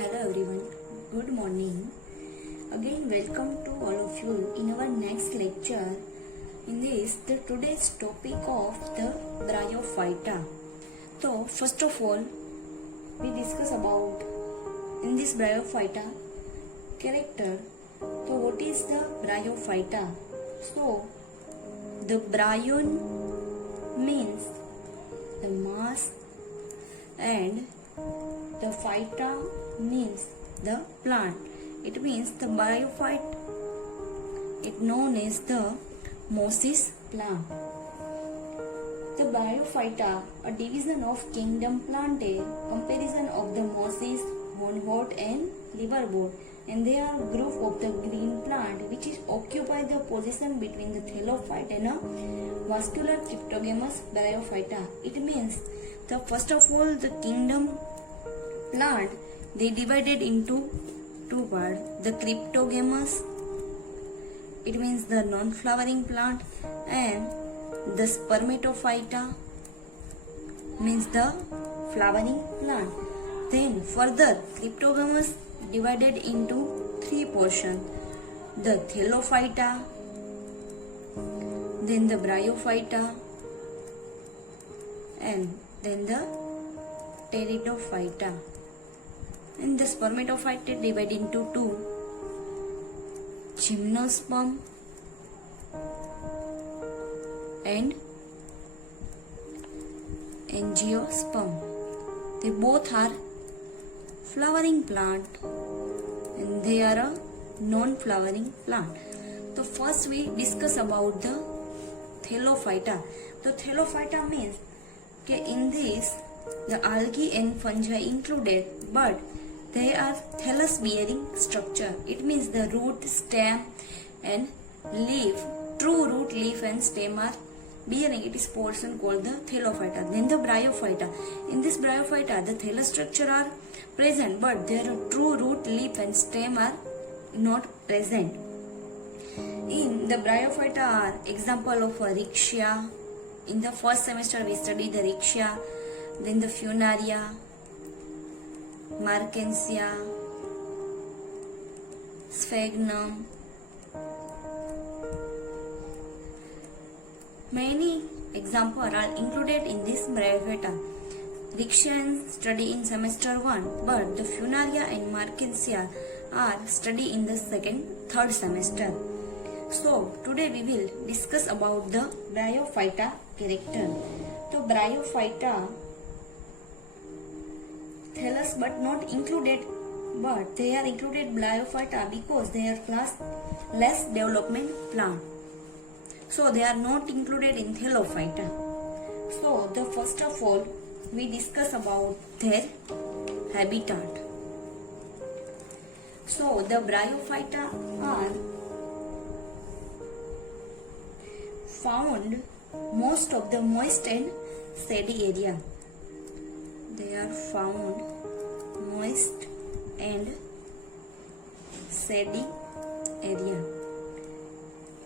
Hello everyone, good morning. Again welcome to all of you in our next lecture. In this, today's topic of the Bryophyta. So first of all, we discuss about in this Bryophyta character. So what is the Bryophyta? So the bryon means the mass and the phyta means the plant. It means the bryophyte is known as the mosses plant. The Bryophyta, a division of kingdom Plantae, comparison of the mosses, hornwort and liverbot, and they are group of the green plant which is occupy the position between the thallophyte and a vascular cryptogamous Bryophyta. It means the first of all the kingdom plant they divided into two parts. The cryptogamous, it means the non-flowering plant, and the spermatophyta means the flowering plant. Then further cryptogamous divided into three portions: the thallophyta, then the bryophyta, and then the pteridophyta. And the spermatophyta divided into two: gymnosperm and angiosperm. They both are flowering plant and they are a non-flowering plant. So first we discuss about the thallophyta. The thallophyta means that in this the algae and fungi included, but they are thallus bearing structure. It means the root, stem and leaf, true root, leaf and stem are bearing. It is portion called the thallophyta. Then the bryophyta. In this bryophyta the thallus structure are present, but their true root, leaf and stem are not present. In the bryophyta are example of Rixia. In the first semester we studied the Rixia, then the Funaria, Markensia, Sphagnum. Many examples are included in this Bryophyta. Rixia study in semester 1, but the Funaria and Markensia are study in the third semester. So today we will discuss about the Bryophyta character. So Bryophyta, thallus but not included, but they are included Bryophyta because they are class less development plant. So they are not included in thallophyta. So the first of all we discuss about their habitat. So the Bryophyta are found most of the moist and shady area. They are found moist and shady area.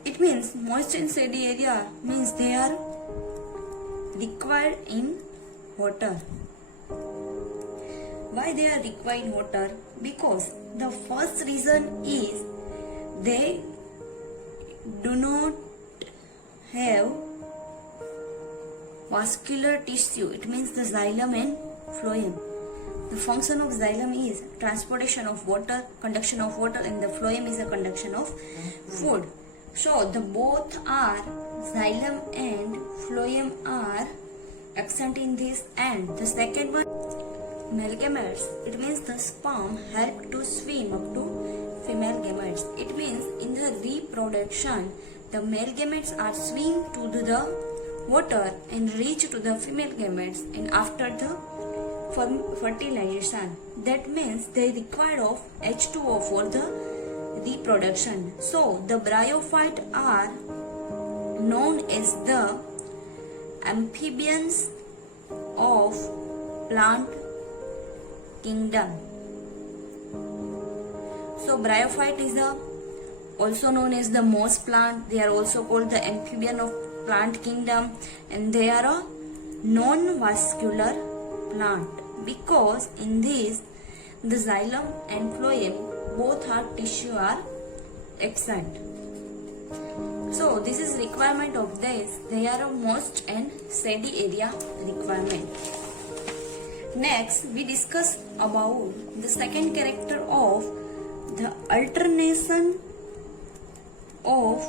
It means moist and shady area means they are required in water. Why they are required in water? Because the first reason is they do not have vascular tissue. It means the xylem and phloem. The function of xylem is transportation of water, conduction of water, and the phloem is the conduction of food. So the both are xylem and phloem are absent in this. And the second one, male gametes. It means the sperm help to swim up to female gametes. It means in the reproduction the male gametes are swim to the water and reach to the female gametes, and after the fertilization, that means they require of H2O for the reproduction. So the bryophyte are known as the amphibians of plant kingdom. So bryophyte is also known as the moss plant. They are also called the amphibian of plant kingdom, and they are a non-vascular plant because in this the xylem and phloem, both are tissue are absent. So this is requirement of this. They are a moist and sandy area requirement. Next, we discuss about the second character of the alternation of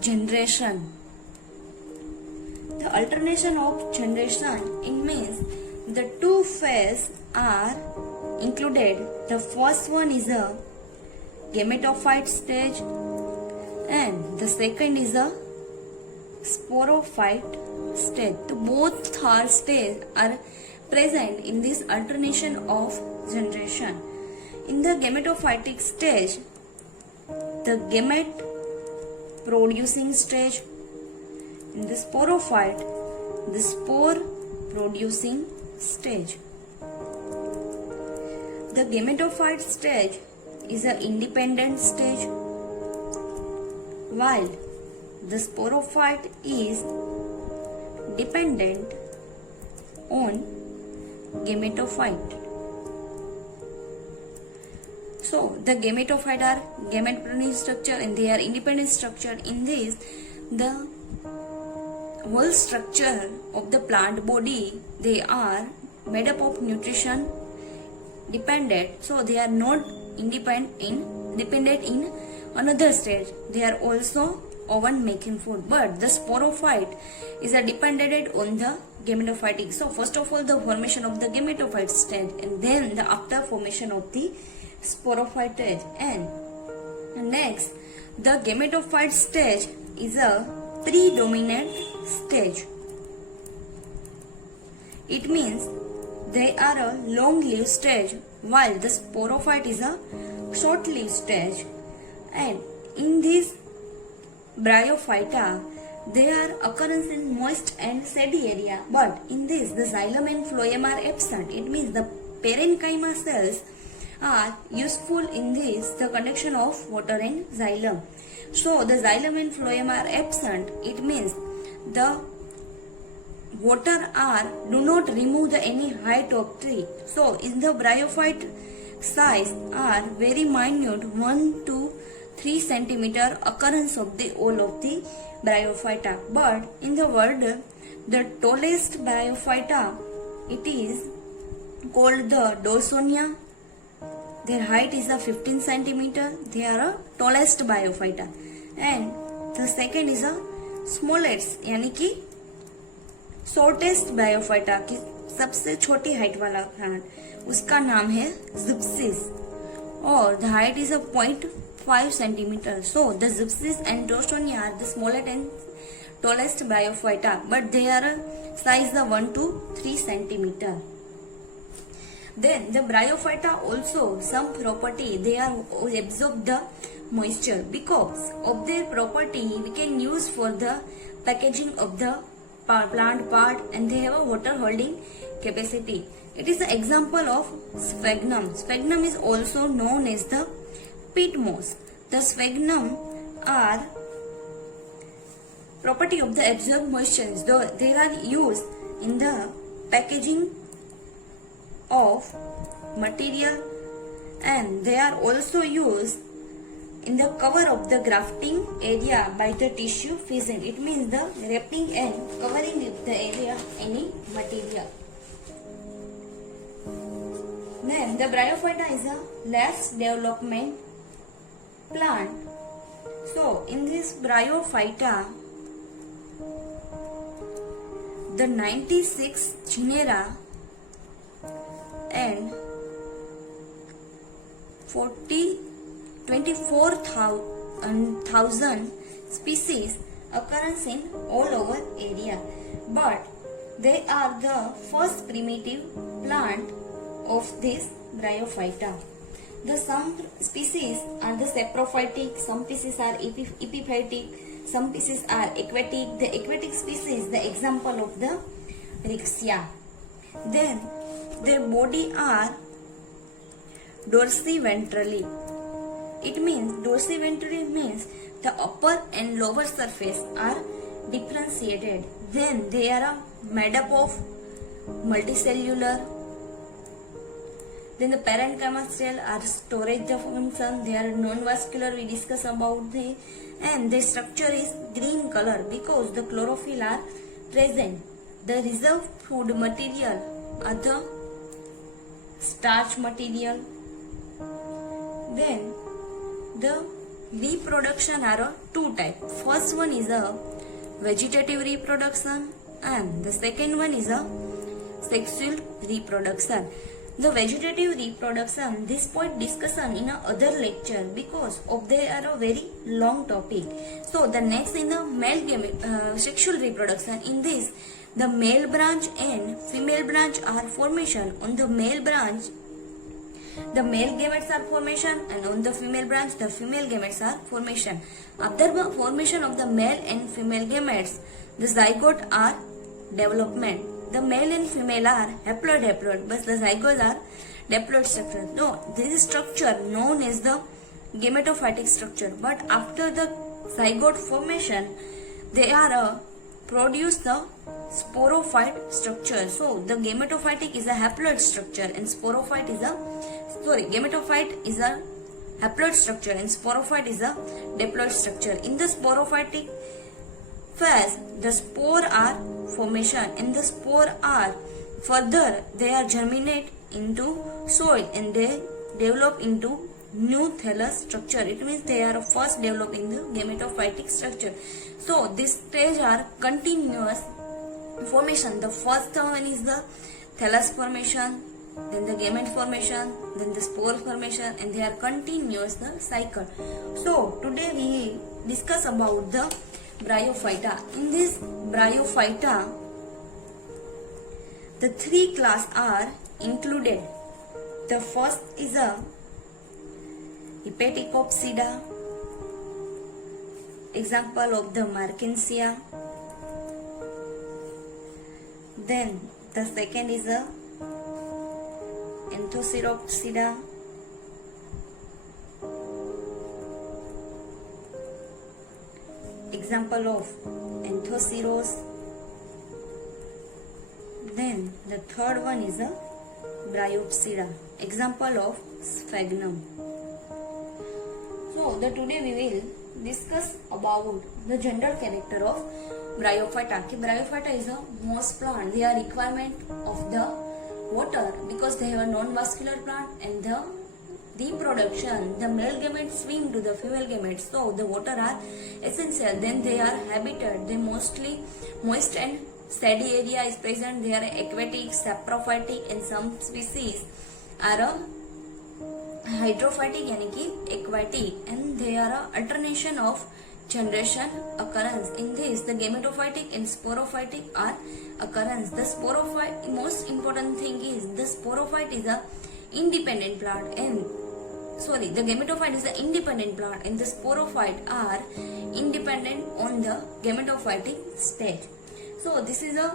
generation. The alternation of generation, it means the two phases are included. The first one is a gametophyte stage and the second is a sporophyte stage. So both are stages are present in this alternation of generation. In the gametophytic stage, the gamete producing stage. In the sporophyte, the spore producing stage. The gametophyte stage is an independent stage, while the sporophyte is dependent on gametophyte. So the gametophyte are gamete producing structure and they are independent structure. In this, the whole structure of the plant body, they are made up of nutrition dependent, so they are not dependent in another stage. They are also oven making food, but the sporophyte is dependent on the gametophytic. So first of all, the formation of the gametophyte stage and then the after formation of the sporophyte stage. And next, the gametophyte stage is a predominant stage. It means they are a long-lived stage, while the sporophyte is a short-lived stage. And in this bryophyta, there are occurrence in moist and sandy area, but in this the xylem and phloem are absent. It means the parenchyma cells are useful in this the conduction of water and xylem. So the xylem and phloem are absent. It means the water do not remove any height of tree. So in the bryophyte size are very minute 1 to 3 centimeter occurrence of the all of the bryophyta. But in the world, the tallest bryophyta, it is called the Dawsonia. Their height is 15 centimeter. They are a tallest bryophyta. And the second is a smallest, यानी कि shortest bryophyta, कि सबसे छोटी height वाला plant, उसका नाम है zypsis और the height is 0.5 centimeter. So the zypsis and Dawsonia are the smallest and tallest bryophyta, but they are size 1 to 3 centimeter. Then the bryophyta also some property, they are absorb the moisture. Because of their property, we can use for the packaging of the plant part, and they have a water holding capacity. It is an example of sphagnum. Sphagnum is also known as the peat moss. The sphagnum are property of the absorbed moisture, though they are used in the packaging of material, and they are also used in the cover of the grafting area by the tissue fission. It means the wrapping and covering of the area any material. Then the bryophyta is a less development plant. So in this bryophyta, the 96 genera and 24,000 species occurrence in all over area, but they are the first primitive plant of this bryophyta. The some species are the saprophytic, some species are epiphytic, some species are aquatic. The aquatic species, the example of the Rixia. Then their body are dorsiventrally. It means dorsiventrally means the upper and lower surface are differentiated. Then they are made up of multicellular Then the parenchyma cell are storage the function. They are non-vascular. We discuss about the, and their structure is green color because the chlorophyll are present. The reserve food material are the starch material. Then the reproduction are two types. First one is a vegetative reproduction and the second one is a sexual reproduction. The vegetative reproduction, this point discussion in a other lecture because of they are a very long topic. So the next in the male sexual reproduction, in this the male branch and female branch are formation. On the male branch the male gametes are formation and on the female branch the female gametes are formation. After the formation of the male and female gametes, the zygote are development. The male and female are haploid, but the zygotes are diploid structure. No, this is structure known as the gametophytic structure. But after the zygote formation, they are produce the sporophyte structure. So the gametophytic is a haploid structure and sporophyte is a gametophyte is a haploid structure and sporophyte is a diploid structure. In the sporophytic phase, the spore are formation and the spore are further they are germinate into soil and they develop into new thallus structure. It means they are first developing the gametophytic structure. So this stage are continuous formation. The first one is the thallus formation, then the gamete formation, then the spore formation, and they are continuous the cycle. So today we discuss about the Bryophyta. In this Bryophyta, the three classes are included. The first is a Hepaticopsida, example of the Markensia. Then the second is a Anthoceropsida. Example of Anthoceros. Then the third one is a Bryopsida. Example of Sphagnum. So today we will discuss about the general character of Bryophyta. Bryophyta is a moss plant. They are requirement of the water because they have a non-vascular plant and the reproduction, the male gametes swim to the female gametes, so the water are essential. Then they are habitat, they mostly moist and sandy area is present. They are aquatic, saprophytic, and some species are hydrophytic यानी कि aquatic, and they are alternation of generation occurrence. In this the gametophytic and sporophytic are occurrence. The sporophyte, most important thing is the sporophyte is a independent plant and the gametophyte is an independent plant and the sporophyte are independent on the gametophytic stage. So this is a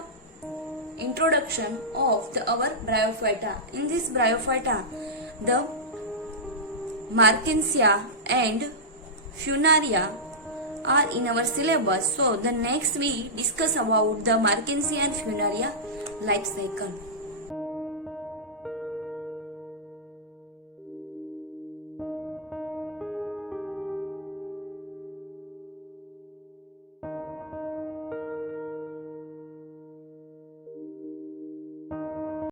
introduction of our Bryophyta. In this Bryophyta, the Markensia and Funaria are in our syllabus. So the next we discuss about the Markensia and Funaria life cycle.